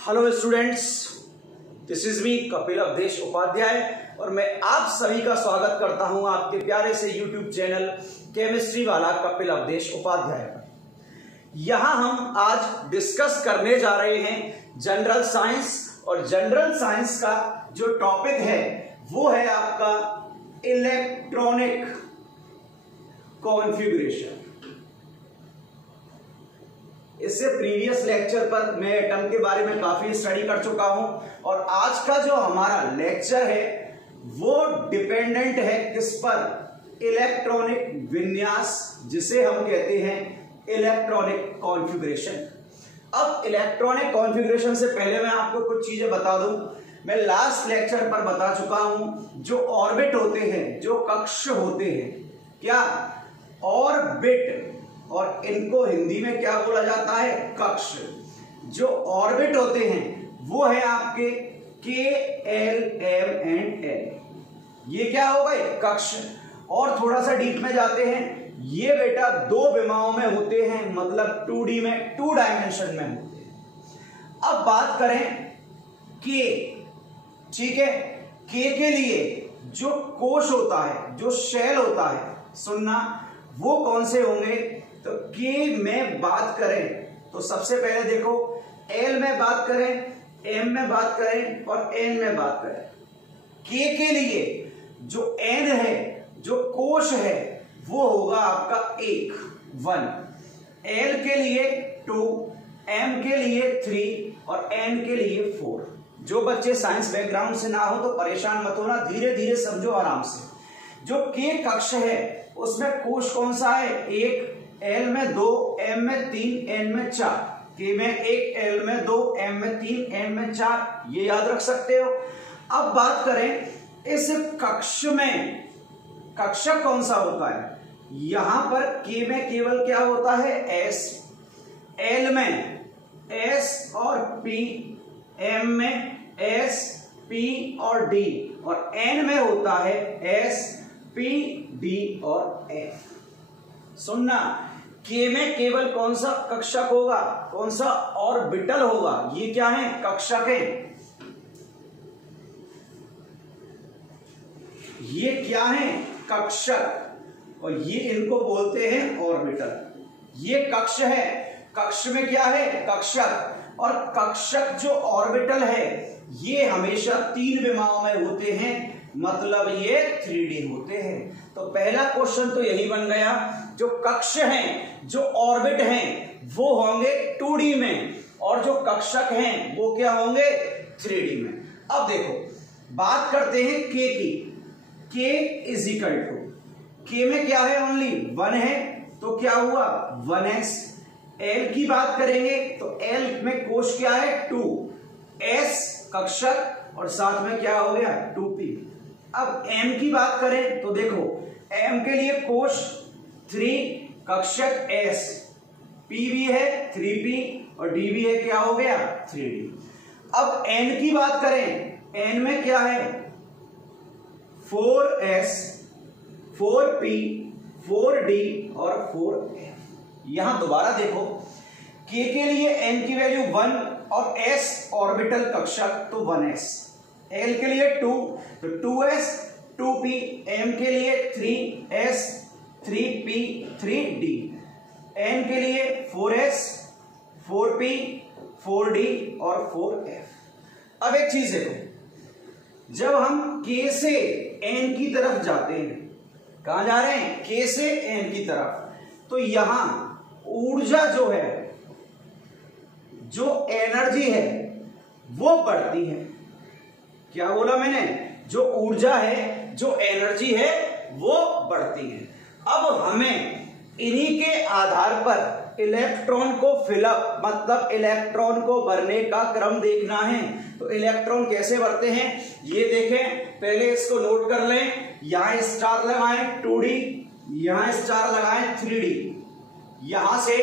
Hello students, this is me Kapil Awadhesh Upadhyay और मैं आप सभी का स्वागत करता हूं आपके प्यारे से यूट्यूब चैनल केमिस्ट्री वाला कपिल अवधेश उपाध्याय पर। यहां हम आज डिस्कस करने जा रहे हैं जनरल साइंस, और जनरल साइंस का जो टॉपिक है वो है आपका इलेक्ट्रॉनिक कॉन्फ़िगरेशन। इससे प्रीवियस लेक्चर पर मैं एटम के बारे में काफी स्टडी कर चुका हूं और आज का जो हमारा लेक्चर है वो डिपेंडेंट है किस पर? इलेक्ट्रॉनिक विन्यास, जिसे हम कहते हैं इलेक्ट्रॉनिक कॉन्फ़िगरेशन। अब इलेक्ट्रॉनिक कॉन्फ़िगरेशन से पहले मैं आपको कुछ चीजें बता दूं। मैं लास्ट लेक्चर पर बता चुका हूं, जो ऑर्बिट होते हैं, जो कक्ष होते हैं, क्या ऑर्बिट, और इनको हिंदी में क्या बोला जाता है? कक्ष। जो ऑर्बिट होते हैं वो है आपके के, एल, एम एंड एल। ये क्या हो गए? कक्ष। और थोड़ा सा डीप में जाते हैं, ये बेटा दो विमाओं में होते हैं, मतलब 2D में, 2 डायमेंशन में होते हैं। अब बात करें के, ठीक है, के लिए जो कोश होता है, जो शेल होता है, सुनना, वो कौन से होंगे? तो के में बात करें तो सबसे पहले देखो, एल में बात करें, एम में बात करें और एन में बात करें। के लिए जो एन है, जो कोश है, वो होगा आपका 1। एल के लिए 2, एम के लिए 3 और एन के लिए 4। जो बच्चे साइंस बैकग्राउंड से ना हो तो परेशान मत होना, धीरे धीरे समझो आराम से। जो के कक्ष है उसमें कोश कौन सा है? 1, एल में 2, एम में 3, एन में 4। के में 1, एल में 2, एम में 3, एन में 4, ये याद रख सकते हो। अब बात करें इस कक्ष में, कक्षक कौन सा होता है? यहां पर के में केवल क्या होता है? एस। एल में एस और पी, एम में एस, पी और डी, और एन में होता है एस, पी, डी और एफ। सुनना, के में केवल कौन सा कक्षक होगा? कौन सा ऑर्बिटल होगा? ये क्या है? कक्षक है। ये क्या है? कक्षक, और ये इनको बोलते हैं ऑर्बिटल। ये कक्ष है, कक्ष में क्या है? कक्षक। और कक्षक जो ऑर्बिटल है ये हमेशा 3 विमाओं में होते हैं, मतलब ये 3D होते हैं। तो पहला क्वेश्चन तो यही बन गया, जो कक्ष हैं, जो ऑर्बिट हैं, वो होंगे 2D में, और जो कक्षक हैं वो क्या होंगे? 3D में। अब देखो, बात करते हैं के की। के इज इक्वल टू, के में क्या है? ओनली 1 है, तो क्या हुआ? 1s। एल की बात करेंगे तो एल में कोश क्या है? 2, एस कक्षक और साथ में क्या हो गया? 2p। अब एम की बात करें तो देखो, एम के लिए कोश 3, कक्षक एस, पी भी है 3p और डी भी है, क्या हो गया? 3d। अब एन की बात करें, एन में क्या है? 4s, 4p, 4d और 4f। यहां दोबारा देखो, के लिए एन की वैल्यू 1 और एस ऑर्बिटल कक्षक तो 1s। एल के लिए 2 तो 2s, 2p, एम के लिए 3s, 3p, 3d, एन के लिए 4s, 4p, 4d और 4f। अब एक चीज देखो, जब हम के से एन की तरफ जाते हैं, कहां जा रहे हैं? के से एन की तरफ, तो यहां ऊर्जा जो है, जो एनर्जी है वो बढ़ती है। क्या बोला मैंने? जो ऊर्जा है, जो एनर्जी है वो बढ़ती है। अब हमें इन्हीं के आधार पर इलेक्ट्रॉन को फिलअप, मतलब इलेक्ट्रॉन को भरने का क्रम देखना है। तो इलेक्ट्रॉन कैसे भरते हैं ये देखें, पहले इसको नोट कर लें। यहां स्टार लगाएं 2D, यहां स्टार लगाएं 3D। यहां से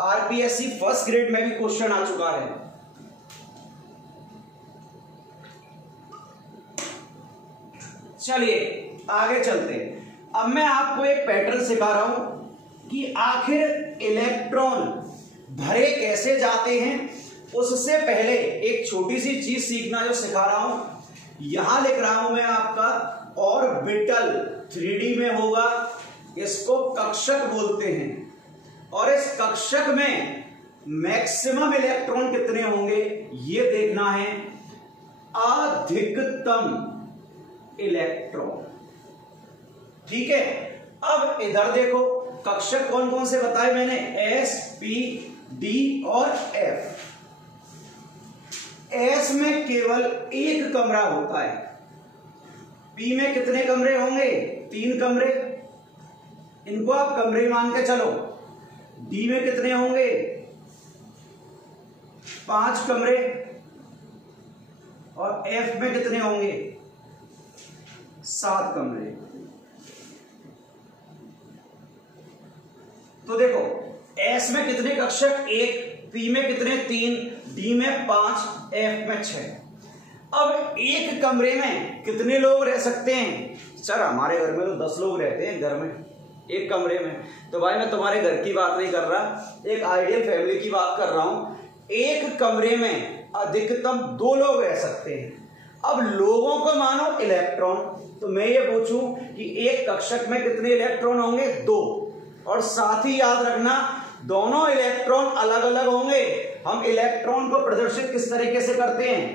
आरपीएससी फर्स्ट ग्रेड में भी क्वेश्चन आ चुका है। चलिए आगे चलते हैं। अब मैं आपको एक पैटर्न सिखा रहा हूं कि आखिर इलेक्ट्रॉन भरे कैसे जाते हैं, उससे पहले एक छोटी सी चीज सीखना जो सिखा रहा हूं, यहां लिख रहा हूं मैं आपका ऑर्बिटल 3D में होगा, इसको कक्षक बोलते हैं। और इस कक्षक में मैक्सिमम इलेक्ट्रॉन कितने होंगे ये देखना है, अधिकतम इलेक्ट्रॉन। ठीक है, अब इधर देखो कक्षक कौन कौन से बताए मैंने, एस, पी, डी और एफ। एस में केवल एक कमरा होता है, पी में कितने कमरे होंगे, 3 कमरे, इनको आप कमरे मान के चलो। डी में कितने होंगे, 5 कमरे, और एफ में कितने होंगे, 7 कमरे। तो देखो एस में कितने कक्षक, 1, पी में कितने, 3, डी में 5, एफ में 6। अब एक कमरे में कितने लोग रह सकते हैं, सर हमारे घर में तो 10 लोग रहते हैं घर में एक कमरे में। तो भाई मैं तुम्हारे घर की बात नहीं कर रहा, एक आइडियल फैमिली की बात कर रहा हूं। एक कमरे में अधिकतम 2 लोग रह सकते हैं। अब लोगों को मानो इलेक्ट्रॉन, तो मैं ये पूछूं कि एक कक्षक में कितने इलेक्ट्रॉन होंगे, 2। और साथ ही याद रखना दोनों इलेक्ट्रॉन अलग अलग होंगे। हम इलेक्ट्रॉन को प्रदर्शित किस तरीके से करते हैं,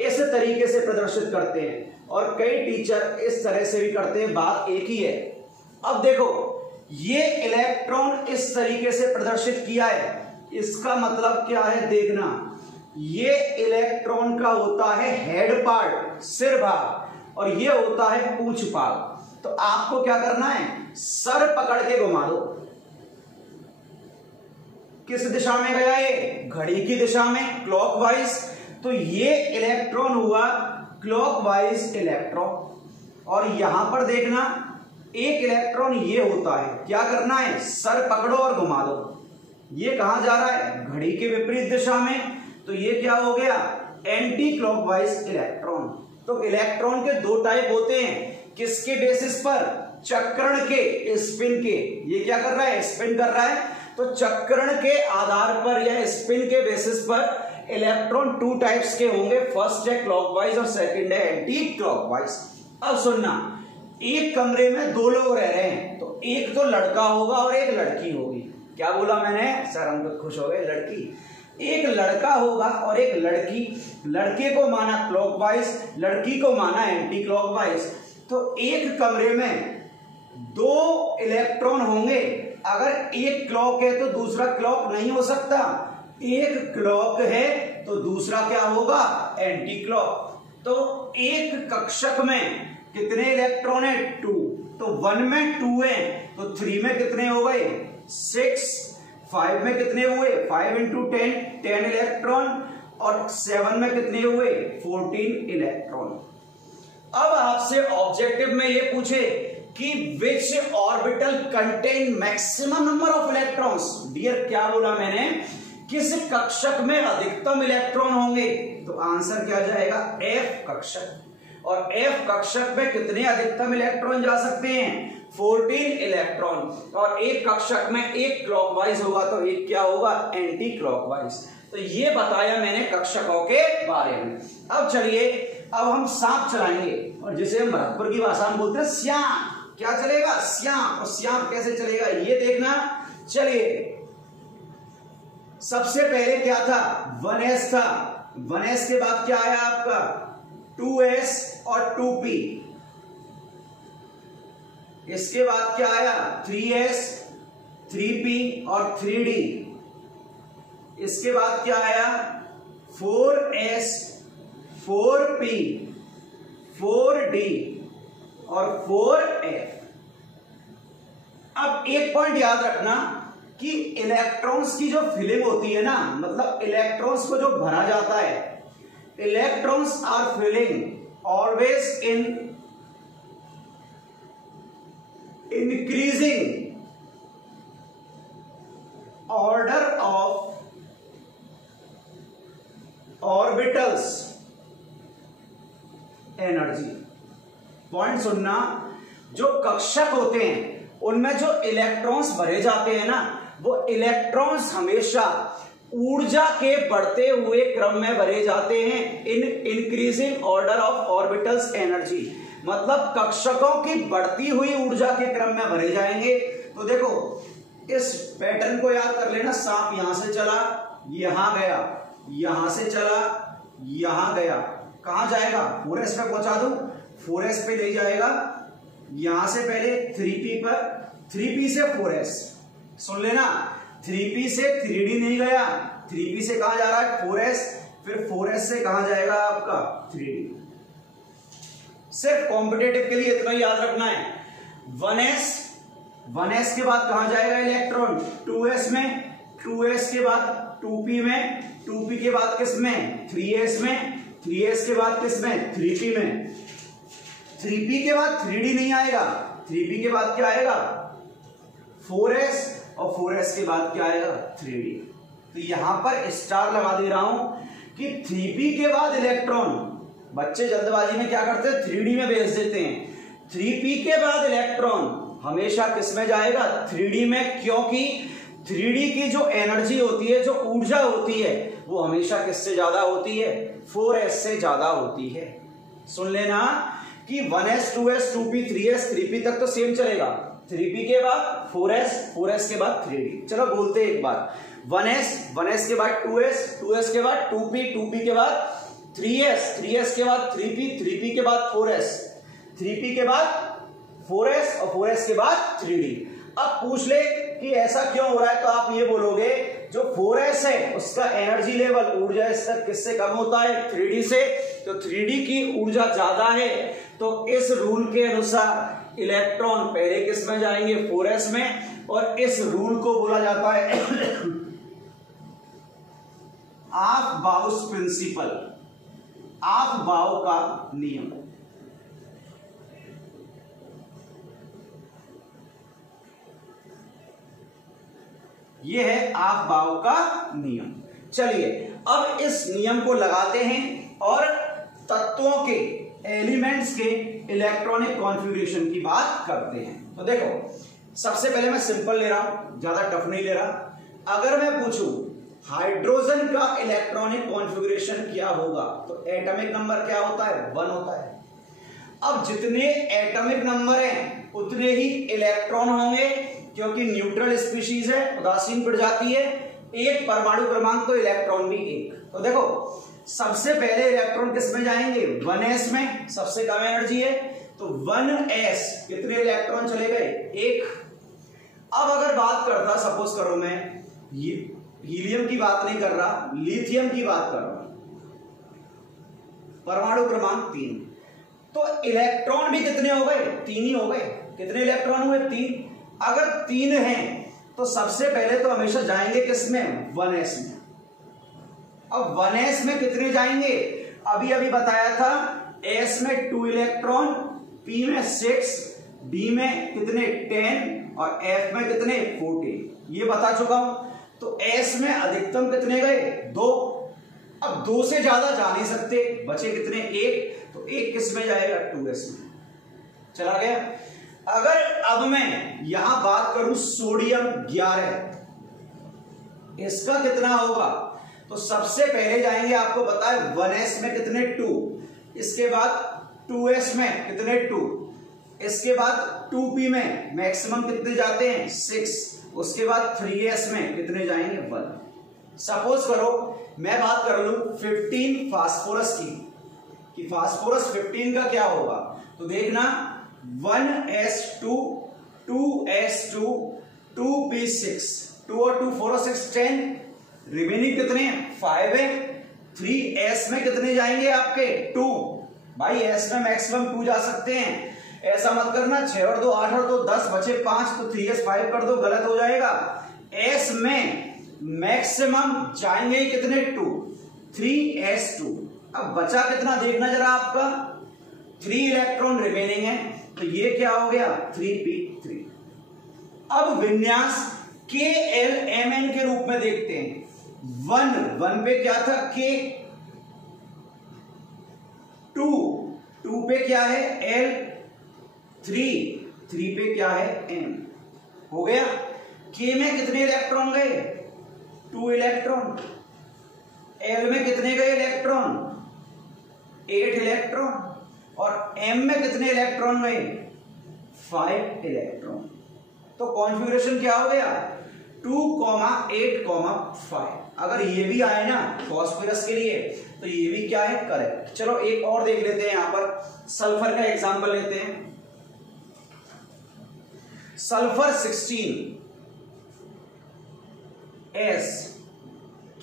इस तरीके से प्रदर्शित करते हैं, और कई टीचर इस तरह से भी करते हैं, बात एक ही है। अब देखो ये इलेक्ट्रॉन इस तरीके से प्रदर्शित किया है, इसका मतलब क्या है देखना, ये इलेक्ट्रॉन का होता है हेड पार्ट, सिर भाग, और ये होता है पूंछ भाग। तो आपको क्या करना है, सर पकड़ के घुमा दो। किस दिशा में गया ये, घड़ी की दिशा में, क्लॉकवाइज। तो ये इलेक्ट्रॉन हुआ क्लॉकवाइज इलेक्ट्रॉन। और यहां पर देखना एक इलेक्ट्रॉन ये होता है, क्या करना है, सर पकड़ो और घुमा दो। ये कहां जा रहा है, घड़ी के विपरीत दिशा में। तो ये क्या हो गया, एंटी क्लॉकवाइज इलेक्ट्रॉन। तो इलेक्ट्रॉन के 2 टाइप होते हैं, किसके बेसिस पर, चक्रण के, स्पिन के। ये क्या कर रहा है, स्पिन कर रहा है। तो चक्रण के आधार पर या स्पिन के बेसिस पर इलेक्ट्रॉन 2 टाइप्स के होंगे, फर्स्ट है क्लॉकवाइज और सेकंड है एंटी क्लॉकवाइज। अब सुनना, एक कमरे में 2 लोग रह रहे हैं, तो एक तो लड़का होगा और एक लड़की होगी। क्या बोला मैंने, सर हम तो खुश हो गए, लड़की। एक लड़का होगा और एक लड़की, लड़के को माना क्लॉकवाइज, लड़की को माना एंटी क्लॉकवाइज। तो एक कमरे में 2 इलेक्ट्रॉन होंगे। अगर एक क्लॉक है तो दूसरा क्लॉक नहीं हो सकता, एक क्लॉक है तो दूसरा क्या होगा, एंटी क्लॉक। तो एक कक्षक में कितने इलेक्ट्रॉन है, 2। तो 1 में 2 है, तो 3 में कितने हो गए, 6। 5 में कितने हुए, 5 × 10 इलेक्ट्रॉन, और 7 में कितने हुए, 14 इलेक्ट्रॉन। अब आपसे ऑब्जेक्टिव में ये पूछे कि which orbital contain maximum number of electrons. Dear क्या बोला मैंने, किस कक्षक में अधिकतम इलेक्ट्रॉन होंगे, तो आंसर क्या जाएगा, एफ कक्षक। और एफ कक्षक में कितने अधिकतम इलेक्ट्रॉन जा सकते हैं, 14 इलेक्ट्रॉन। और एक कक्षक में एक क्लॉकवाइज होगा तो एक क्या होगा, एंटी क्लॉकवाइज। तो ये बताया मैंने कक्षकों के बारे में। अब चलिए, अब हम सांप चलाएंगे, और जिसे हम भरतपुर की भाषा में बोलते हैं श्याम। क्या चलेगा, श्याम। और श्याम कैसे चलेगा ये देखना। चलिए, सबसे पहले क्या था, 1s था। 1s के बाद क्या आया आपका, 2s और 2p। इसके बाद क्या आया, 3s, 3p और 3d। इसके बाद क्या आया, 4s, 4p, 4d और 4f। अब एक पॉइंट याद रखना कि इलेक्ट्रॉन्स की जो फिलिंग होती है ना, मतलब इलेक्ट्रॉन्स को जो भरा जाता है, electrons are filling always in increasing order of orbitals energy. Point सुनना, जो कक्षक होते हैं उनमें जो इलेक्ट्रॉन्स भरे जाते हैं ना, वो इलेक्ट्रॉन्स हमेशा ऊर्जा के बढ़ते हुए क्रम में भरे जाते हैं इन increasing order of orbitals energy, मतलब कक्षकों की बढ़ती हुई ऊर्जा के क्रम में भरे जाएंगे। तो देखो इस पैटर्न को याद कर लेना, सांप यहां से चला, यहां गया, यहां से चला, यहां गया, कहां जाएगा, 4s पे पहुंचा दूं, 4s पे ले जाएगा, यहां से पहले 3p पर, 3p से 4s, सुन लेना, 3p से 3d नहीं गया, 3p से कहां जा रहा है 4s, फिर 4s से कहां जाएगा आपका 3d। सिर्फ कॉम्पिटेटिव के लिए इतना याद रखना है। 1s के बाद कहां जाएगा इलेक्ट्रॉन, 2s में, 2s के बाद 2p में, 2p के बाद किस में 3s में, 3s के बाद किस में 3p में, 3p के बाद 3d नहीं आएगा, 3p के बाद क्या आएगा 4s, और 4s के बाद क्या आएगा 3d। तो यहां पर स्टार लगा दे रहा हूं कि 3p के बाद इलेक्ट्रॉन, बच्चे जल्दबाजी में क्या करते हैं 3d में भेज देते हैं, 3p के बाद इलेक्ट्रॉन हमेशा किस में जाएगा 3d में, क्योंकि 3d की जो एनर्जी होती है, जो ऊर्जा होती है, वो हमेशा किससे ज्यादा होती है 4s से ज्यादा होती है। सुन लेना कि 1s 2s 2p 3s 3p तक तो सेम चलेगा, 3p के बाद 4s 4s के बाद 3d। चलो बोलते हैं एक बार, 1s के बाद 2s 2s के बाद 2p 2p के बाद 3s 3s के बाद 3p 3p के बाद 4s 3p के बाद 4s और 4s के बाद 3d। अब पूछ ले कि ऐसा क्यों हो रहा है, तो आप ये बोलोगे जो 4s है उसका एनर्जी लेवल, ऊर्जा स्तर किससे कम होता है 3d से, तो 3d की ऊर्जा ज्यादा है, तो इस रूल के अनुसार इलेक्ट्रॉन पहले किस में जाएंगे 4s में, और इस रूल को बोला जाता है ऑफ-बाउस प्रिंसिपल, ऑफ-बाउ का नियम। ये है ऑफ-बाउ का नियम। चलिए अब इस नियम को लगाते हैं और तत्वों के, एलिमेंट्स के इलेक्ट्रॉनिक कॉन्फ़िगरेशन की बात करते हैं। तो देखो सबसे पहले मैं सिंपल ले रहा हूं, ज्यादा टफ नहीं ले रहा। अगर मैं पूछूं हाइड्रोजन का इलेक्ट्रॉनिक कॉन्फ़िगरेशन क्या होगा, तो एटॉमिक नंबर क्या होता है 1 होता है। अब जितने एटॉमिक नंबर हैं उतने ही इलेक्ट्रॉन होंगे, क्योंकि न्यूट्रल स्पीशीज है, उदासीन प्रजाति है, एक परमाणु क्रमांक तो इलेक्ट्रॉन भी एक। तो देखो सबसे पहले इलेक्ट्रॉन किस में जाएंगे 1s में, सबसे कम एनर्जी है, तो 1s कितने इलेक्ट्रॉन चले गए 1। अब अगर बात करता, सपोज करो मैं हीलियम की बात नहीं कर रहा, लिथियम की बात कर रहा हूं, परमाणु क्रमांक 3, तो इलेक्ट्रॉन भी कितने हो गए 3 ही हो गए। कितने इलेक्ट्रॉन हुए 3। अगर 3 हैं तो सबसे पहले तो हमेशा जाएंगे किसमें 1s में। अब 1s में कितने जाएंगे, अभी अभी बताया था, s में 2 इलेक्ट्रॉन, p में 6, d में कितने 10 और f में कितने 14, ये बता चुका हूं। तो s में अधिकतम कितने गए 2। अब 2 से ज्यादा जा नहीं सकते, बचे कितने 1, तो 1 किस में जाएगा 2s में चला गया। अगर अब मैं यहां बात करूं सोडियम 11, इसका कितना होगा, तो सबसे पहले जाएंगे, आपको पता है 1s में कितने 2, इसके बाद 2s में कितने 2, इसके बाद 2p में मैक्सिमम कितने जाते हैं 6, उसके बाद 3s में कितने जाएंगे 1। सपोज करो मैं बात कर लूं 15 फास्फोरस की, कि फास्फोरस 15 का क्या होगा, तो देखना 1s2 2s2 2p6, 2 और 2 4 और 6 10, रिमेनिंग कितने 5 है। 3s में कितने जाएंगे आपके 2, भाई s में मैक्सिमम 2 जा सकते हैं, ऐसा मत करना 6 और 2 8 और 2 10 बचे 5, तो 3s 5 कर दो, गलत हो जाएगा। s में मैक्सिमम जाएंगे कितने 2, 3s2। अब बचा कितना देखना जरा, आपका 3 इलेक्ट्रॉन रिमेनिंग है, तो ये क्या हो गया 3p3। अब विन्यास KLMN के रूप में देखते हैं। 1 पे क्या था K, 2 पे क्या है L, 3 पे क्या है M, हो गया। K में कितने इलेक्ट्रॉन गए 2 इलेक्ट्रॉन। L में कितने गए इलेक्ट्रॉन? 8 इलेक्ट्रॉन। और M में कितने इलेक्ट्रॉन गए? 5 इलेक्ट्रॉन। तो कॉन्फ़िगरेशन क्या हो गया? 2, 8, 5। अगर ये भी आए ना फॉस्फोरस के लिए तो ये भी क्या है? करेक्ट। चलो एक और देख लेते हैं, यहां पर सल्फर का एग्जांपल लेते हैं। सल्फर 16 S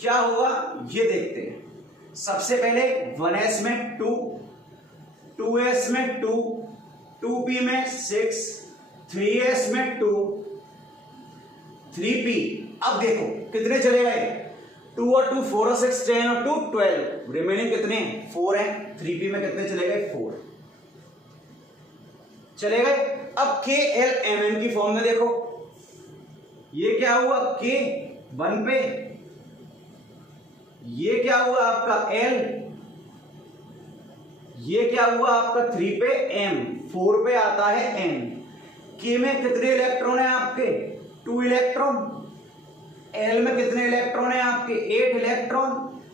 क्या हुआ ये देखते हैं। सबसे पहले 1s में 2, 2s में 2, 2p में 6, 3s में 2, 3p। अब देखो कितने चले गए? 2 और 2 4 और 6 10 और 2 12, रिमेनिंग कितने? 4 है। 3p में कितने चले गए? 4 चले गए। अब KLMN की फॉर्म में देखो, ये क्या हुआ? K 1 पे, ये क्या हुआ आपका? L, ये क्या हुआ आपका? 3 पे M, 4 पे आता है N। K में कितने इलेक्ट्रॉन है आपके? 2 इलेक्ट्रॉन। L में कितने इलेक्ट्रॉन है आपके? 8 इलेक्ट्रॉन।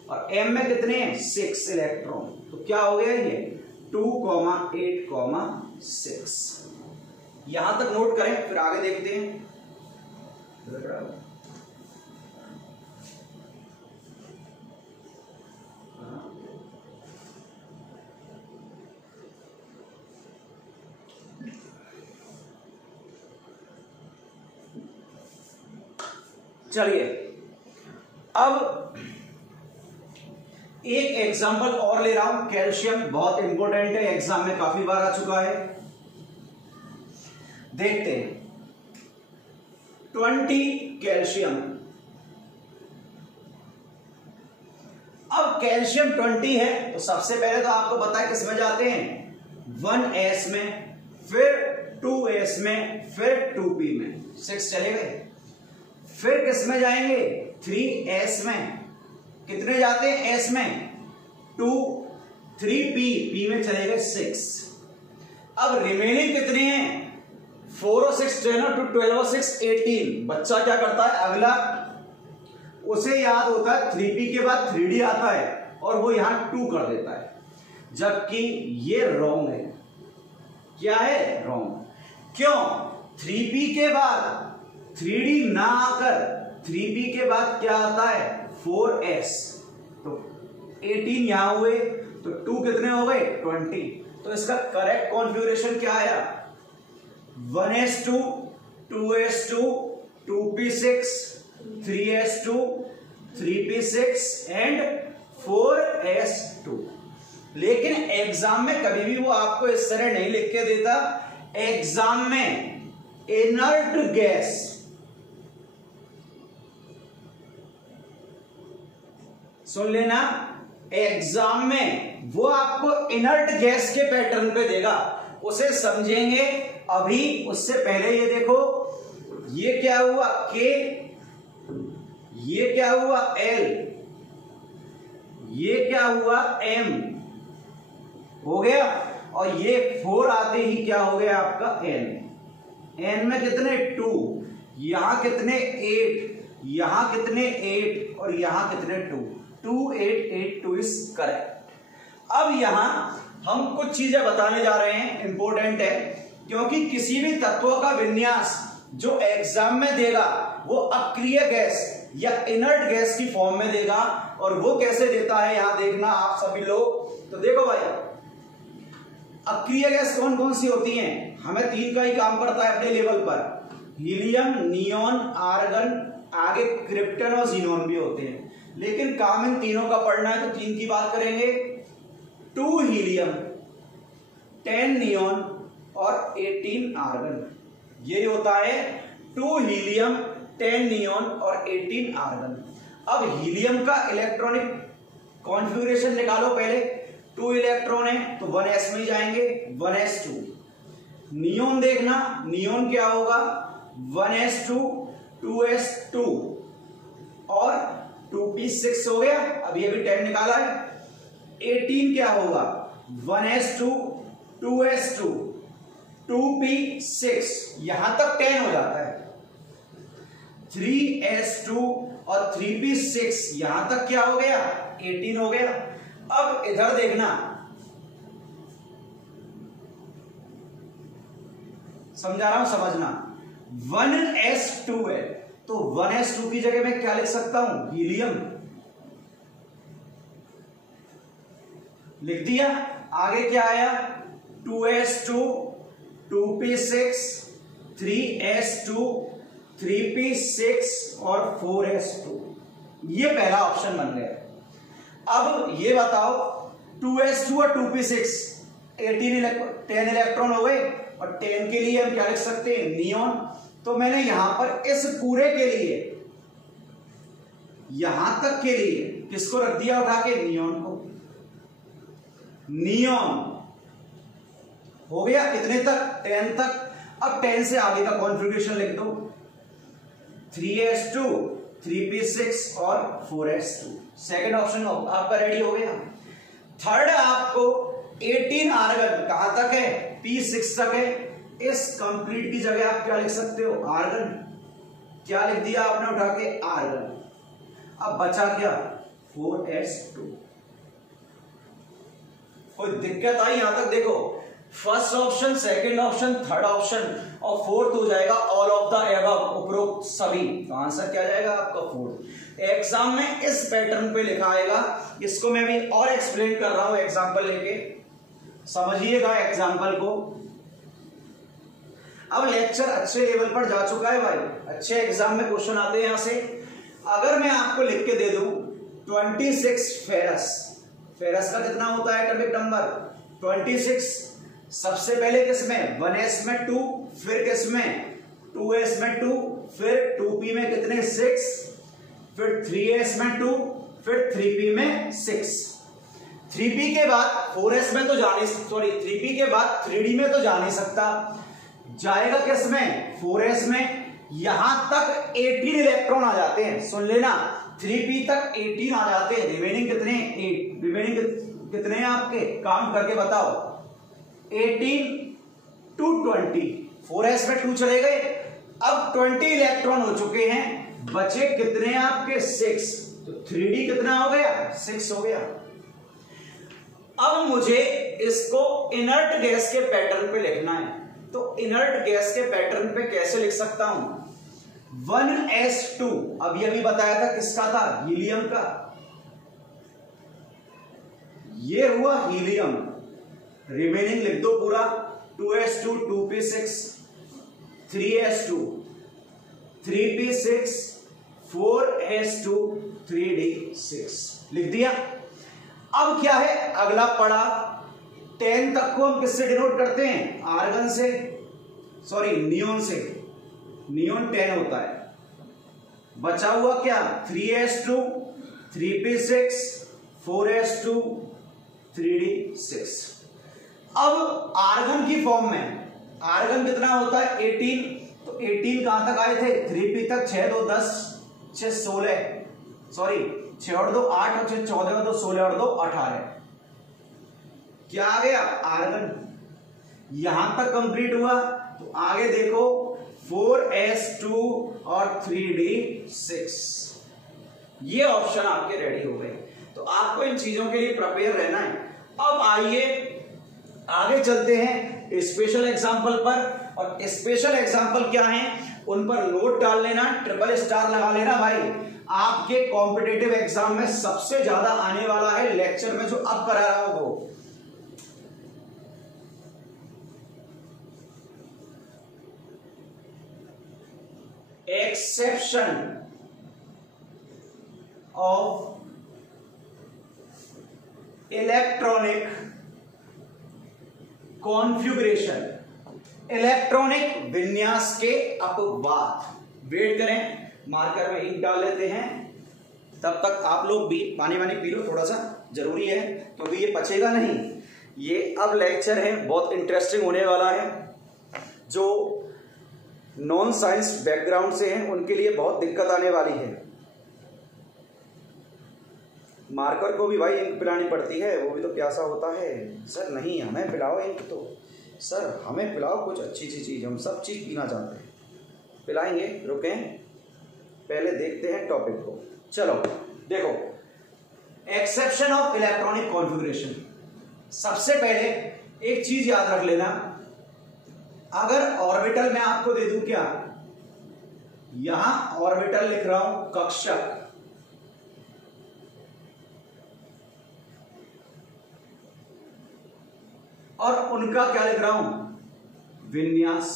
और M में कितने हैं? 6 इलेक्ट्रॉन। तो क्या हो गया ये? 2, 8, 6। यहां तक नोट करें, फिर आगे देखते हैं। चलिए अब एक एग्जांपल और ले रहा हूं। कैल्शियम बहुत इंपॉर्टेंट है, एग्जाम में काफी बार आ चुका है। देखते हैं 20 कैल्शियम। अब कैल्शियम 20 है तो सबसे पहले तो आपको पता है किसमें जाते हैं? 1s में, फिर 2s में, फिर 2p में। 6 चले गए। फिर किस में जाएंगे? 3s में। कितने जाते हैं s में? 2, 3p, p में चले गए 6। अब रिमेनिंग कितने हैं? 4 और 6 10 और 2 12 और 6 18। बच्चा क्या करता है? अगला उसे याद होता है 3p के बाद 3d आता है और वो यहां 2 कर देता है, जबकि ये रॉन्ग है। क्या है? रॉन्ग। क्यों? 3p के बाद 3d ना आकर 3p के बाद क्या आता है? 4s। तो 18 यहां हुए तो 2 कितने हो गए? 20। तो इसका करेक्ट कॉन्फ़िगरेशन क्या आया? 1s2, 2s2, 2p6, 3s2, 3p6 and 4s2। लेकिन एग्जाम में कभी भी वो आपको इस तरह नहीं लिख के देता। एग्जाम में इनर्ट गैस, सुन लेना, एग्जाम में वो आपको इनर्ट गैस के पैटर्न पे देगा, उसे समझेंगे अभी। उससे पहले ये देखो, ये क्या हुआ? K, ये क्या हुआ? L, ये क्या हुआ? M हो गया। और ये 4 आते ही क्या हो गया आपका? N। N में कितने? 2, यहां कितने? 8, यहां कितने? 8 और यहां कितने? 2। 2 8 8 2 इज करेक्ट। अब यहां हम कुछ चीजें बताने जा रहे हैं, इंपॉर्टेंट है, क्योंकि किसी भी तत्व का विन्यास जो एग्जाम में देगा वो अक्रिय गैस या इनर्ट गैस की फॉर्म में देगा। और वो कैसे देता है यहां देखना आप सभी लोग। तो देखो भाई, अक्रिय गैस कौन कौन सी होती हैं? हमें 3 का ही काम करता है अपने लेवल पर। हीलियम, नियोन, आर्गन, आगे क्रिप्टन और जीनोन भी होते हैं, लेकिन काम इन तीनों का पढ़ना है तो 3 की बात करेंगे। 2 हीलियम, 10 नियोन और 18 आर्गन। ये होता है 2 हीलियम, 10 नियोन और 18 आर्गन। अब हीलियम का इलेक्ट्रॉनिक कॉन्फ़िगरेशन निकालो पहले। 2 इलेक्ट्रॉन है तो 1s में जाएंगे, 1s2। नियोन देखना, नियोन क्या होगा? 1s2, 2s2 और 2p6 हो गया। अब ये भी 10 निकाला है। 18 क्या होगा? 1s2, 2s2, 2p6, यहां तक 10 हो जाता है। 3s2, और 3p6 यहां तक क्या हो गया 18 हो गया। अब इधर देखना, समझा रहा हूं, समझना। 1s2 है तो 1s2 की जगह मैं क्या लिख सकता हूं हीलियम, लिख दिया। आगे क्या आया 2s2 2p6 3s2 3p6 और 4s2, ये पहला ऑप्शन बन गया। अब ये बताओ 2s2 और 2p6 10 इलेक्ट्रॉन हो गए और 10 के लिए हम क्या लिख सकते हैं नियॉन। तो मैंने यहां पर इस पूरे के लिए यहां तक के लिए किसको रख दिया उठा के नियॉन को। नियॉन हो गया कितने तक 10 तक। अब 10 से आगे का कॉन्फ़िगरेशन लिख दो 3s2 3p6 और 4s2। सेकंड ऑप्शन आपका रेडी हो गया। थर्ड आपको 18 आर्गन कहां तक है p6 तक है, इस कंप्लीट की जगह आप क्या लिख सकते हो आर्गन, क्या लिख दिया आपने उठा के आर्गन। अब बचा क्या 4s2। कोई दिक्कत आई यहां तक देखो, first option second option third option और फोर्थ हो जाएगा ऑल ऑफ द एबव, उपरोक्त सभी। तो आंसर क्या जाएगा आपका फोर्थ। एग्जाम में इस पैटर्न पे लिखा आएगा, इसको मैं भी और एक्सप्लेन कर रहा हूं एग्जांपल लेके, समझिएगा एग्जांपल को। अब लेक्चर अच्छे लेवल पर जा चुका है भाई, अच्छे एग्जाम में क्वेश्चन आते हैं यहां से। अगर मैं आपको लिख के दे दूं 26 फेरस, फेरस का कितना होता है एटॉमिक नंबर 26। सबसे पहले किसमें 1s में 2, फिर किसमें 2s में 2, फिर 2p में कितने 6, फिर 3s में 2, फिर 3p में 6। 3p के बाद 4s में तो जा नहीं, सॉरी 3p के बाद 3d में तो जा नहीं सकता, जाएगा किसमें 4s में। यहां तक 18 इलेक्ट्रॉन आ जाते हैं, सुन लेना 3p तक 18 आ जाते हैं, रिमेनिंग कितने 8, रिमेनिंग कितने हैं आपके, काम करके बताओ 18 to 20, 4s में 2 चले गए। अब 20 इलेक्ट्रॉन हो चुके हैं, बचे कितने आपके 6, तो 3d कितना हो गया 6 हो गया। अब मुझे इसको इनर्ट गैस के पैटर्न पे लिखना है, तो इनर्ट गैस के पैटर्न पे कैसे लिख सकता हूं 1s2, अब ये भी बताया था किसका था हीलियम का, ये हुआ हीलियम, रिमेनिंग लिख दो पूरा 2s2 2p6 3s2 3p6 4s2 3d6 लिख दिया। अब क्या है अगला पड़ा 10 तक को हम किससे डिनोट करते हैं आर्गन से, सॉरी नियॉन से, नियॉन 10 होता है। बचा हुआ क्या 3s2 3p6 4s2 3d6। अब आर्गन की फॉर्म में आर्गन कितना होता है 18, तो 18 कहां तक आए थे 3p तक 6 2 10 6 16, सॉरी 6 और 2 8 और 6 14 और 2 16 और 2 18, क्या आ गया आर्गन। यहां तक कंप्लीट हुआ, तो आगे देखो 4s2 और 3d6, ये ऑप्शन आपके रेडी हो गए। तो आपको इन चीजों के लिए प्रिपेयर रहना है। अब आइए आगे चलते हैं स्पेशल एग्जाम्पल पर, और स्पेशल एग्जाम्पल क्या हैं उन पर नोट डाल लेना, ट्रिपल स्टार लगा लेना भाई। आपके कॉम्पिटिटिव एग्जाम में सबसे ज्यादा आने वाला है लेक्चर में जो अब करा रहा हूं वो। Exception of electronic configuration, electronic विन्यास के अपवाद। वेट करें, मार्कर में इंक डाल लेते हैं, तब तक आप लोग भी पानी वानी पी लो, थोड़ा सा जरूरी है क्योंकि ये पचेगा नहीं। ये अब लेक्चर है बहुत इंटरेस्टिंग होने वाला है, जो नॉन साइंस बैकग्राउंड से हैं उनके लिए बहुत दिक्कत आने वाली है। मार्कर को भी भाई इंक पिलानी पड़ती है, वो भी तो प्यासा होता है। सर नहीं हमें पिलाओ इंक, तो सर हमें पिलाओ कुछ अच्छी सी चीज़, हम सब चीज़ पीना चाहते हैं। पिलाएंगे, रुकें। पहले देखते हैं टॉपिक को। चलो देखो, एक्सेप्शन ऑफ इलेक्ट्रॉनिक कॉन्फ़िगरेशन। सबसे पहले एक चीज याद रख लेना, अगर ऑर्बिटल मैं आपको दे दूं, क्या यहां ऑर्बिटल लिख रहा हूं कक्षक, और उनका क्या लिख रहा हूं विन्यास।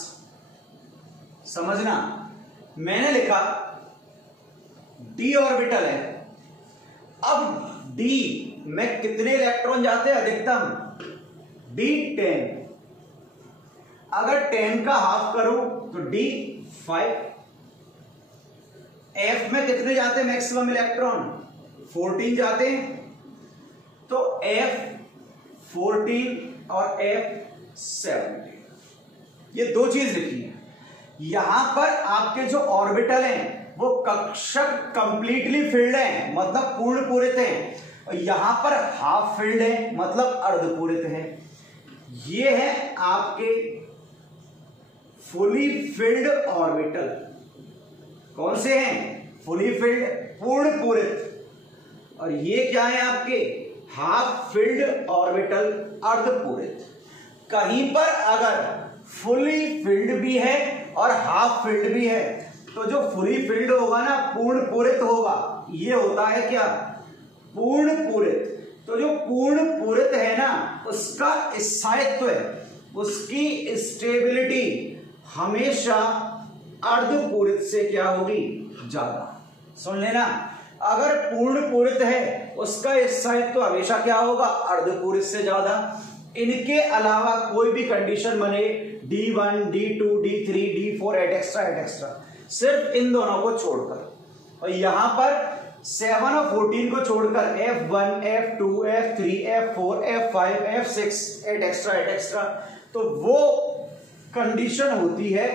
समझना, मैंने लिखा डी ऑर्बिटल है, अब डी में कितने इलेक्ट्रॉन जाते हैं अधिकतम, डी 10, अगर 10 का हाफ करूं तो डी 5। एफ में कितने जाते हैं मैक्सिमम इलेक्ट्रॉन, 14 जाते हैं, तो एफ 14 और एफ 17। ये दो चीज लिखी है। यहां पर आपके जो ऑर्बिटल हैं वो कक्षक कंप्लीटली फिल्ड है, मतलब पूर्ण पूरित है, और यहां पर हाफ फिल्ड है, मतलब अर्धपूरित है। ये है आपके फुली फिल्ड ऑर्बिटल। कौन से हैं, फुली फिल्ड, पूर्ण पूरित, और ये क्या है आपके हाफ फिल्ड ऑर्बिटल, अर्धपूरित। कहीं पर अगर फुली फिल्ड भी है और हाफ फिल्ड भी है, तो जो फुली फिल्ड होगा ना, पूर्ण पूरित होगा, ये होता है क्या, पूर्ण पूरित। तो जो पूर्ण पूरित है ना, उसका स्थायित्व है, उसकी स्टेबिलिटी हमेशा अर्धपूरित से क्या होगी, ज्यादा। सुन लेना, अगर पूर्ण पूरित है उसका स्थायित्व हमेशा क्या होगा, अर्धपूरित से ज्यादा। इनके अलावा कोई भी कंडीशन बने, D1, D2, D3, D4 etcetera, सिर्फ इन दोनों को छोड़कर, और यहां पर 7 और 14 को छोड़कर F1, F2, F3, F4, F5, F6 etcetera, तो वो कंडीशन होती है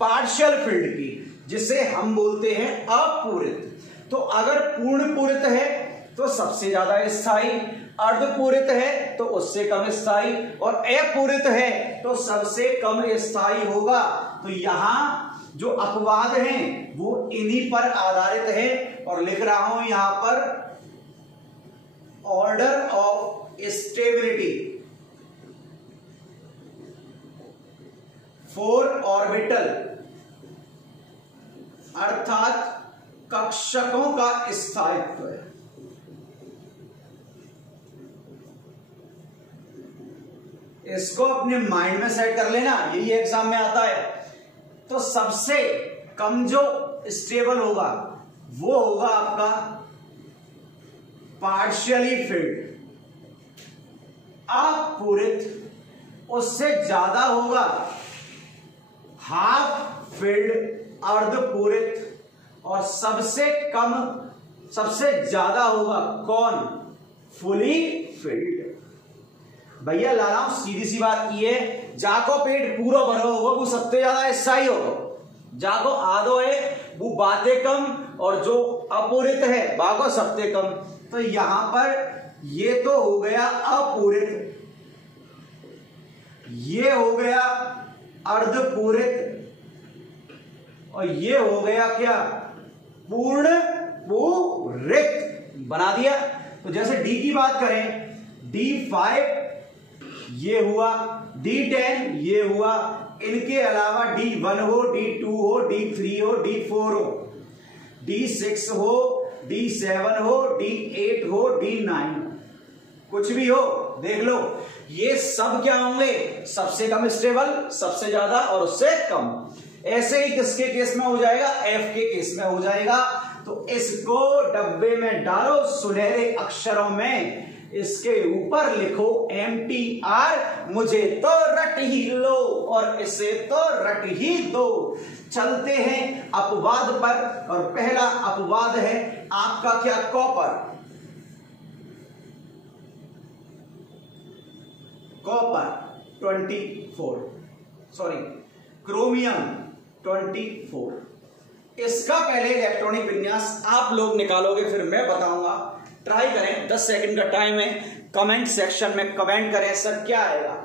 पार्शियल फील्ड की, जिसे हम बोलते हैं अपूरित। तो अगर पूर्ण पूरित है तो सबसे ज्यादा स्थायी, अर्धपूरित है तो उससे कम स्थायी, और अपूरित है तो सबसे कम स्थायी होगा। तो यहां जो अपवाद हैं वो इन्हीं पर आधारित है, और लिख रहा हूं यहां पर order of stability for orbital, अर्थात कक्षकों का स्थायित्व है। इसको अपने माइंड में सेट कर लेना, यही एग्जाम में आता है। तो सबसे कम जो स्टेबल होगा वो होगा आपका पार्शियली फिल्ड, अपूरित, उससे ज्यादा होगा हाफ फिल्ड, अर्धपूरित, और सबसे कम, सबसे ज्यादा होगा कौन, फुली फिल्ड। भैया ला रहा हूं सीधी सी बात, ये जाको पेट पूरा भरा होगा वो सबसे ज्यादा स्थायी होगा, जाको आधो है वो बातें कम, और जो अपूरित है बाको सबसे कम। तो यहां पर ये तो हो गया अपूरित, ये हो गया अर्धपूरित, और ये हो गया क्या, पूर्ण पूरित। बना दिया। तो जैसे डी की बात करें, D5 ये हुआ, D10 ये हुआ, इनके अलावा D1 हो, D2 हो, D3 हो, D4 हो, D6 हो, D7 हो, D8 हो, D9, कुछ भी हो देख लो, ये सब क्या होंगे, सबसे कम स्टेबल, सबसे ज्यादा और उससे कम। ऐसे ही किसके केस में हो जाएगा, F के केस में हो जाएगा। तो इसको डब्बे में डालो सुनहरे अक्षरों में, इसके ऊपर लिखो MTR, मुझे तो रट ही लो और इसे तो रट ही दो। चलते हैं अपवाद पर, और पहला अपवाद है आपका क्या, कॉपर। Copper 24, sorry chromium 24। इसका पहले इलेक्ट्रॉनिक विन्यास आप लोग निकालोगे, फिर मैं बताऊंगा। ट्राई करें, 10 सेकंड का टाइम है, कमेंट सेक्शन में कमेंट करें सर क्या आएगा।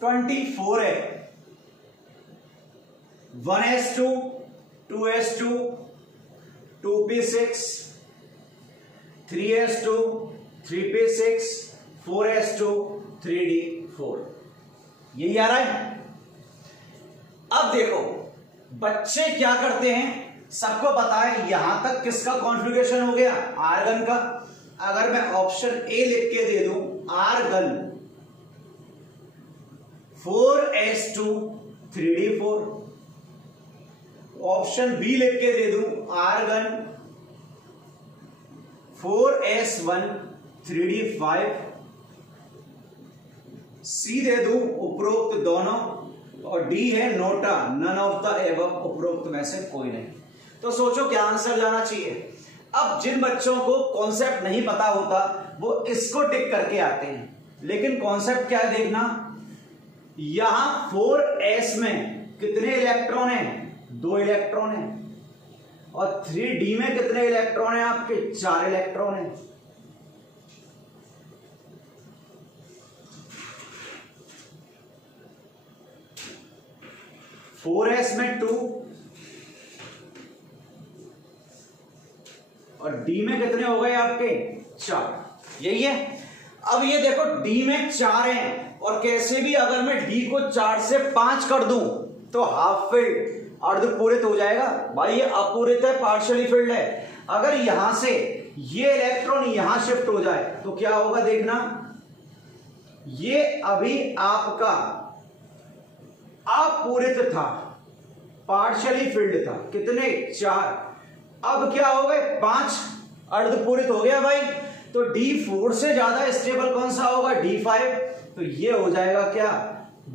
24 है, 1s2, 2s2, 2p6, 3s2, 3p6, 4s2, 3d4, यही आ रहा है। अब देखो बच्चे क्या करते हैं, सबको पता है यहां तक किसका कॉन्फ़िगरेशन हो गया, आर्गन का। अगर मैं ऑप्शन ए लिख के दे दूं argon 4s2 3d4, option B लिख के दे दूं आर्गन 4s1 3d5, सी दे दूं उपरोक्त दोनों, और डी है NOTA none of the above, उपरोक्त में से कोई नहीं। तो सोचो क्या आंसर जाना चाहिए। अब जिन बच्चों को कॉन्सेप्ट नहीं पता होता वो इसको टिक करके आते हैं, लेकिन कॉन्सेप्ट क्या है देखना, यहां 4s में कितने इलेक्ट्रॉन हैं, 2 इलेक्ट्रॉन हैं, और 3d में कितने इलेक्ट्रॉन हैं आपके, 4 इलेक्ट्रॉन हैं। फोर एस में 2 और डी में कितने हो गए आपके, 4, यही है। अब ये देखो डी में 4 हैं, और कैसे भी अगर मैं डी को 4 से 5 कर दूं तो हाफ फिल्ड अर्धपूरित हो जाएगा। भाई ये अपूरित है, पार्शियली फिल्ड है। अगर यहां से ये इलेक्ट्रॉन यहां शिफ्ट हो जाए तो क्या होगा देखना, ये अभी आपका अपूरित था, पार्शियली फिल्ड था, कितने, 4, अब क्या हो गए 5, अर्धपूरित हो गया भाई। तो D4 से ज्यादा स्टेबल कौन सा होगा, D5, तो ये हो जाएगा क्या,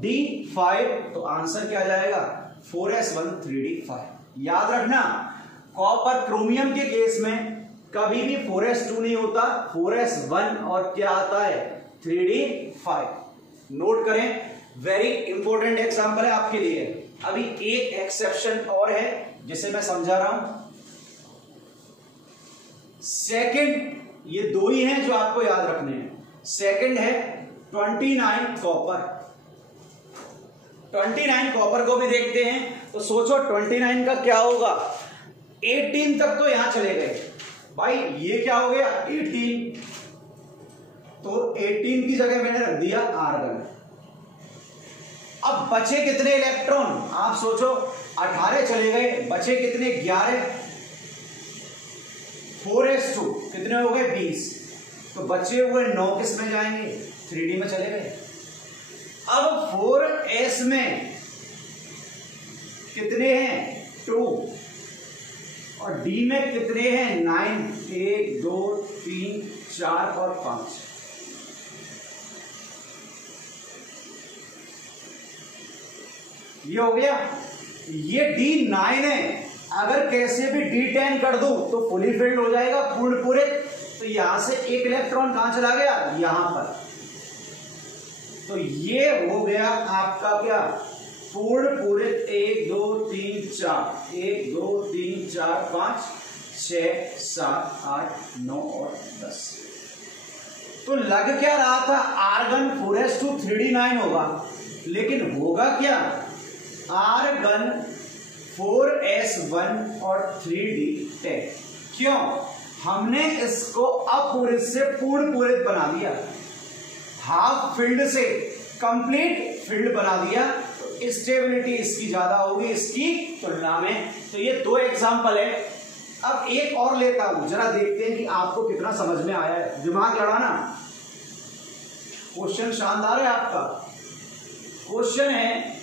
D5। तो आंसर क्या जाएगा, 4s1 3d5। याद रखना कॉपर क्रोमियम के केस में कभी भी 4s2 नहीं होता, 4s1 और क्या आता है, 3d5। नोट करें, वेरी इंपॉर्टेंट एग्जांपल है आपके लिए। अभी एक एक्सेप्शन और है जिसे मैं समझा रहा हूं। सेकंड, ये 2 ही हैं जो आपको याद रखने हैं। सेकंड है 29 कॉपर। 29 कॉपर को भी देखते हैं, तो सोचो 29 का क्या होगा, 18 तक तो यहां चले गए भाई, ये क्या हो गया 18, तो 18 की जगह मैंने रख दिया आर्गन। अब बचे कितने इलेक्ट्रॉन, आप सोचो 18 चले गए, बचे कितने, 11, 4s2 कितने हो गए, 20, तो बचे हुए 9 किस में जाएंगे, 3d में चले गए। अब 4s में कितने हैं, 2, और d में कितने हैं, 9, 1 2 3 4 और 5। ये हो गया, ये D9 है, अगर कैसे भी D10 कर दूं तो फुली फिल्ड हो जाएगा, पूर्ण पूरे। तो यहां से एक इलेक्ट्रॉन कहां चला गया, यहां पर, तो ये हो गया आपका क्या, पूर्ण पूरित। 1 2 3 4, 1 2 3 4 5 6 7 8 9 और 10। तो लग क्या रहा था आर्गन 4s2 3d9 होगा, लेकिन होगा क्या, आर्गन 4s1 और 3d10। क्यों, हमने इसको अपूरित से पूर्ण पूरित बना दिया, हाफ फील्ड से कंप्लीट फील्ड बना दिया, तो स्टेबिलिटी इसकी ज्यादा होगी इसकी तुलना में। तो ये 2 एग्जांपल है। अब एक और लेता हूं, जरा देखते हैं कि आपको कितना समझ में आया है। दिमाग लड़ाना, क्वेश्चन शानदार है आपका। क्वेश्चन है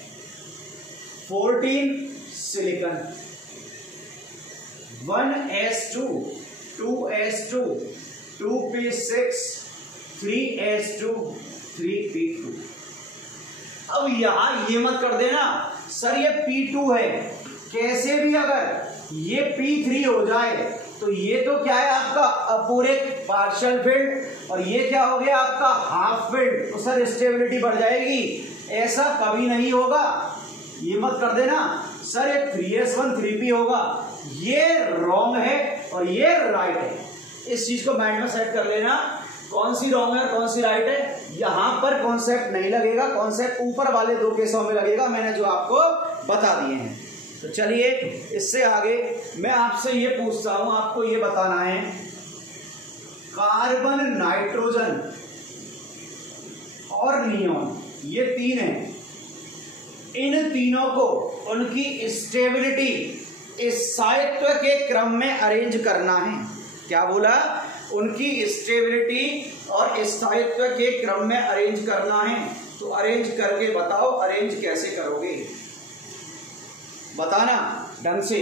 14 silicon, 1s2 2s2 2p6 3s2 3p2। अब यहां ये मत कर देना सर ये p2 है, कैसे भी अगर ये p3 हो जाए तो ये तो क्या है आपका अपूरित पार्शियल फील्ड, और ये क्या हो गया आपका हाफ फील्ड, तो सर स्टेबिलिटी बढ़ जाएगी। ऐसा कभी नहीं होगा, ये मत कर देना सर ये 3s1 3p होगा, ये रॉन्ग है और ये राइट है। इस चीज को माइंड में सेट कर लेना। कौन सी रॉन्ग है कौन सी राइट है, यहां पर कॉन्सेप्ट नहीं लगेगा, कॉन्सेप्ट ऊपर वाले दो केसों में लगेगा, मैंने जो आपको बता दिए हैं। तो चलिए इससे आगे मैं आपसे ये पूछता हूं, आपको ये बताना है कार्बन, नाइट्रोजन और नियॉन, ये तीन हैं, इन तीनों को उनकी स्टेबिलिटी स्थायित्व के क्रम में अरेंज करना है। क्या बोला? उनकी स्टेबिलिटी और स्थायित्व के क्रम में अरेंज करना है। तो अरेंज करके बताओ, अरेंज कैसे करोगे बताना ढंग से।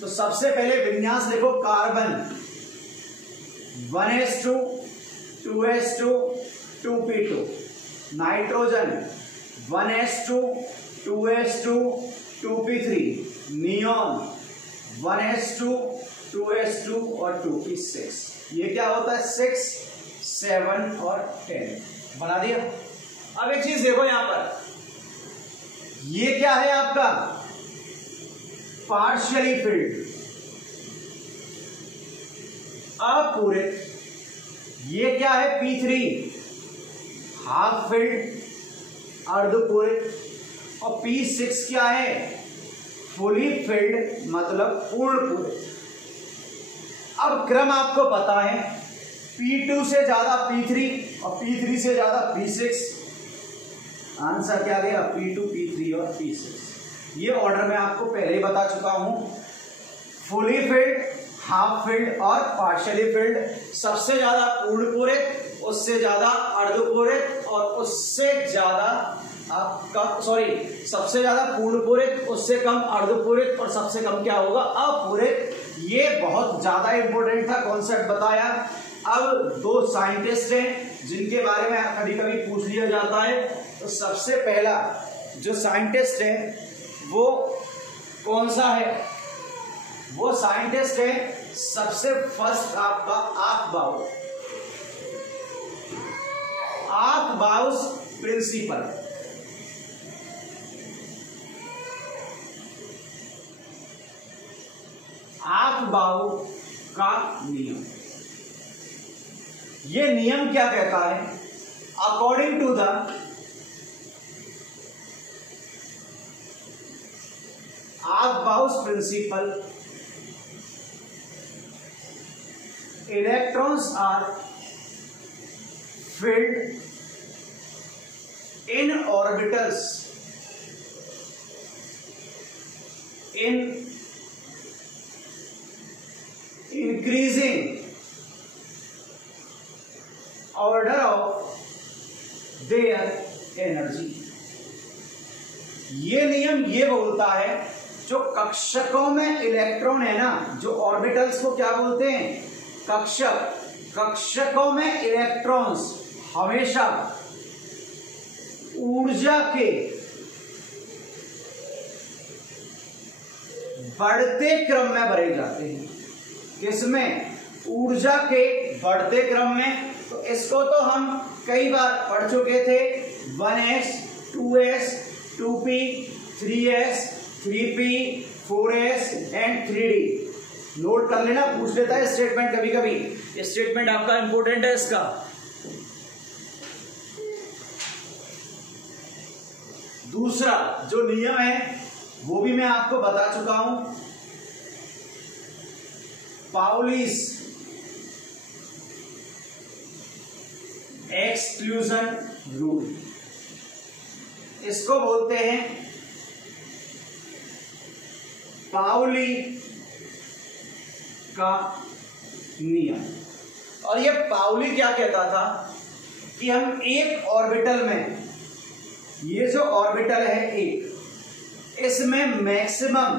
तो सबसे पहले विन्यास देखो, carbon 1s2 2s2 2p2, nitrogen 1s2 2s2 2p3, neon 1s2 2s2 और 2p6। ये क्या होता है? 6 7 और 10 बना दिया। अब एक चीज देखो यहां पर, ये क्या है आपका? पार्शियली फिल्ड, अपूरित। ये क्या है? P3 half filled, अर्धपूरित। और P6 क्या है? फुली फिल्ड, मतलब पूर्ण पूरित। अब क्रम आपको पता है, P2 से ज्यादा P3 और P3 से ज्यादा P6। आंसर क्या गया? P2 P3 और P6। ये ऑर्डर मैं आपको पहले ही बता चुका हूं। फुली फिल्ड, हाफ फिल्ड और पार्शियली फिल्ड, सबसे ज्यादा पूर्ण पूरित, उससे ज्यादा अर्धपूरित और उससे ज्यादा आपका सबसे ज्यादा पूर्ण पूरित, उससे कम अर्धपूरित और सबसे कम क्या होगा? अपूरित। ये बहुत ज्यादा इंपॉर्टेंट था, कॉन्सेप्ट बताया। अब दो साइंटिस्ट हैं जिनके बारे में कभी कभी पूछ लिया जाता है। तो सबसे पहला जो साइंटिस्ट है वो कौन सा है? वो साइंटिस्ट है सबसे फर्स्ट आपका आर्कबाउस प्रिंसिपल। आर्कबाउ का नियम। ये नियम क्या कहता है? अकॉर्डिंग टू द आर्कबाउस principle, electrons are filled in orbitals in increasing order of their energy। ये नियम ये बोलता है जो कक्षकों में इलेक्ट्रॉन है ना, जो ऑर्बिटल्स को क्या बोलते हैं? कक्षक। कक्षकों में इलेक्ट्रॉन्स हमेशा ऊर्जा के बढ़ते क्रम में भरे जाते हैं। किसमें? ऊर्जा के बढ़ते क्रम में। तो इसको तो हम कई बार पढ़ चुके थे, 1s 2s 2p 3s 3p 4s and 3d। Note कर लेना, पूछ लेता है स्टेटमेंट कभी कभी। स्टेटमेंट आपका इंपॉर्टेंट है इसका। दूसरा जो नियम है वो भी मैं आपको बता चुका हूं, पाउलीस एक्सक्लूजन रूल। इसको बोलते हैं पाउली का नियम। और ये पाउली क्या कहता था कि हम एक ऑर्बिटल में, ये जो ऑर्बिटल है एक, इसमें मैक्सिमम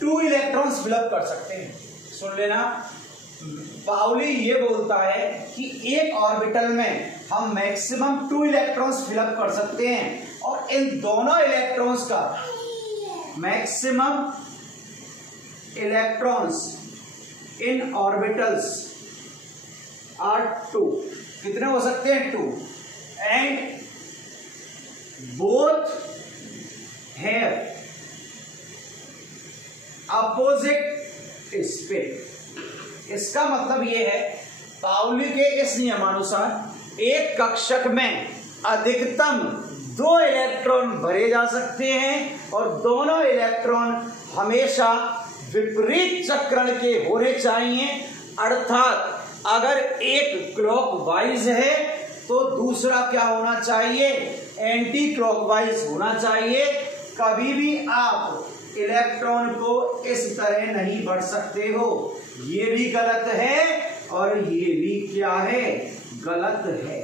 2 इलेक्ट्रॉन्स फिलअप कर सकते हैं। सुन लेना, पाउली ये बोलता है कि एक ऑर्बिटल में हम मैक्सिमम 2 इलेक्ट्रॉन्स फिलअप कर सकते हैं और इन दोनों इलेक्ट्रॉन्स का maximum electrons in orbitals are 2। कितने हो सकते हैं? 2। And both have opposite spin. इसका मतलब यह है पाउली के इस नियमानुसार एक कक्षक में अधिकतम 2 इलेक्ट्रॉन भरे जा सकते हैं और दोनों इलेक्ट्रॉन हमेशा विपरीत चक्रण के होने चाहिए। अर्थात अगर एक क्लॉकवाइज है तो दूसरा क्या होना चाहिए, एंटी क्लॉकवाइज होना चाहिए। कभी भी आप इलेक्ट्रॉन को इस तरह नहीं बढ़ सकते हो, ये भी गलत है और ये भी क्या है, गलत है।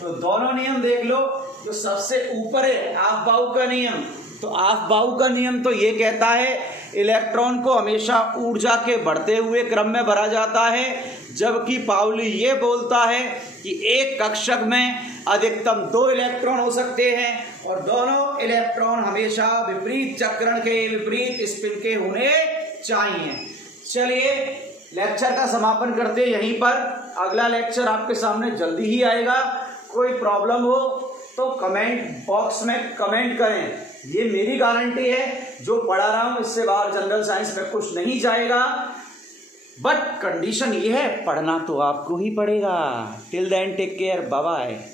तो दोनों नियम देख लो। जो सबसे ऊपर है ऑफ-बाउ का नियम, तो ऑफ-बाउ का नियम तो ये कहता है इलेक्ट्रॉन को हमेशा ऊर्जा के बढ़ते हुए क्रम में भरा जाता है, जबकि पाउली ये बोलता है कि एक कक्षक में अधिकतम 2 इलेक्ट्रॉन हो सकते हैं और दोनों इलेक्ट्रॉन हमेशा विपरीत चक्रण के, विपरीत स्पिन के होने चाहिए। चलिए लेक्चर का समापन करते यहीं पर। अगला लेक्चर आपके सामने जल्दी ही आएगा। कोई प्रॉब्लम हो तो कमेंट बॉक्स में कमेंट करें। ये मेरी गारंटी है, जो पढ़ा रहा हूं इससे बाहर जनरल साइंस में कुछ नहीं जाएगा। बट कंडीशन ये है, पढ़ना तो आपको ही पड़ेगा। Till then take care, bye bye.